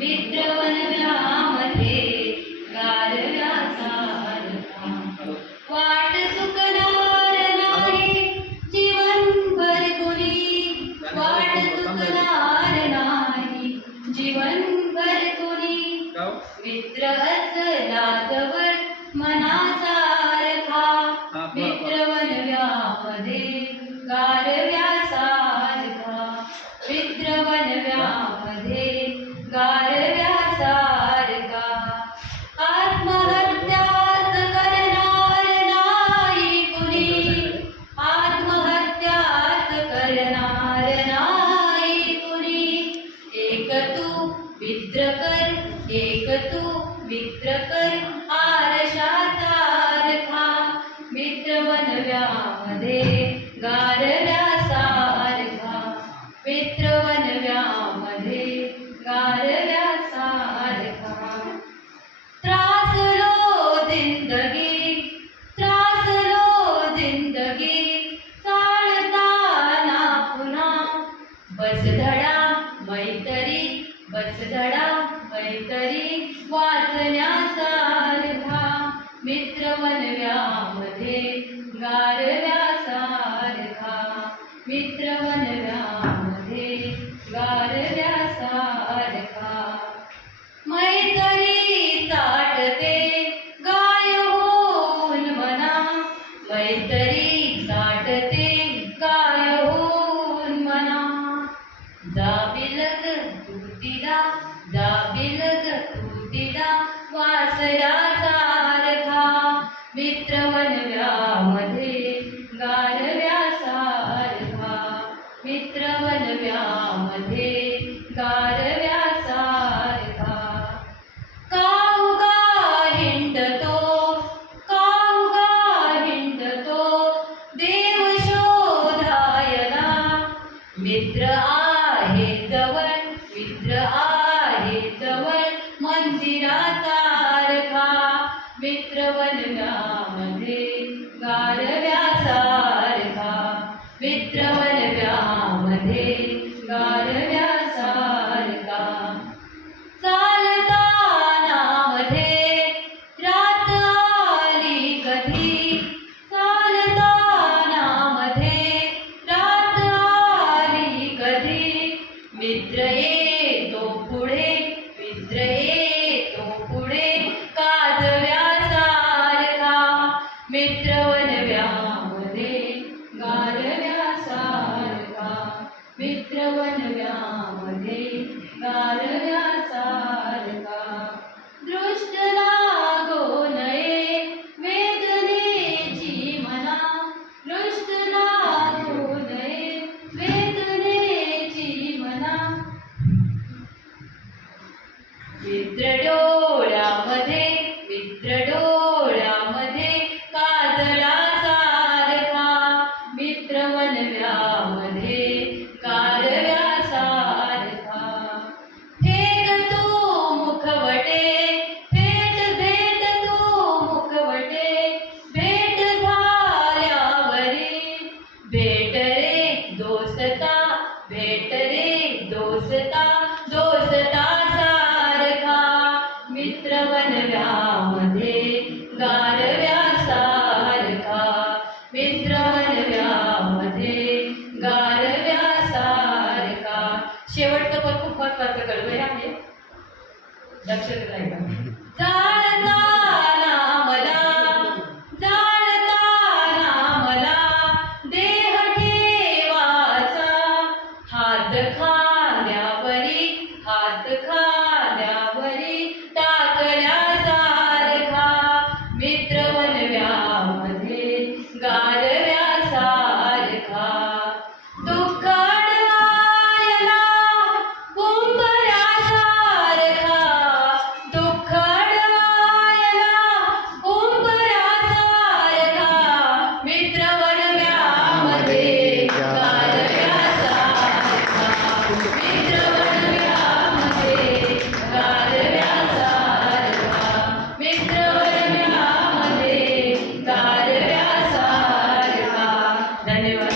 मित्रवनव्यामध्ये गारव्या सारखा वाट चुकणार नाही जीवनभर कुणी वाट चुकणार नाही जीवनभर कुणी मित्र असला जवळ मनासारखा मित्रवनव्यामध्ये गारव्या सारखा मित्रवनव्यामध्ये गारव्या सारखा आत्महत्याच करणार नाही कुणी आत्महत्याच करणार नाही कुणी एक तू मित्र कर एक तू मित्र कर आरशा सारखा मित्रवनव्यामध्ये गारव्या सारखा मित्रवनव्यामध्ये गारव्या सारखा त्रासलो जिंदगी चालताना पुन्हा बसधडा मैत्री वाचण्यासारखा मित्रवनव्यामध्ये गारव्या सारखा मित्रवनव्यामध्ये गारव्या सारखा मैत्री साठते गाय होऊन मना मैत्री साठते गाय होऊन मना जा बिलग तू तिला वासरा सारखा मित्रवनव्यामध्ये गारव्या सारखा मित्रवनव्यामध्ये गारव्या सारखा काहुगा हिंडतो देव शोधायला मित्र आहे जवळ मंदिरासारखा मित्रवनव्यामध्ये गारव्या सारखा मित्रवनव्यामध्ये गारव्या सारखा चालताना मध्ये रात आली कधी चालताना मध्ये रात आली कधी मित्र येतो पुढे काजव्या सारखा मित्रवनव्यामध्ये गारव्या सारखा मित्रवनव्यामध्ये गारव्या सारखा दृष्ट लागो नये वेदनेची मना दृष्ट लागो नये वेदनेची मना मित्र डोळ्यामध्ये काजळा सारखा मित्रवनव्यामध्ये गारव्या सारखा फेक तू मुखवटे भेट तू मुखवटे भेट झाल्यावरी भेट रे दोस्ता सारखा मित्रवनव्यामध्ये गारव्या सारखा मित्रवनव्यामध्ये गारव्या सारखा शेवटचं पण खूप महत्वाचं कळवं आहे लक्षात राहिलं जाणताना मला देह ठेवाचा हात खा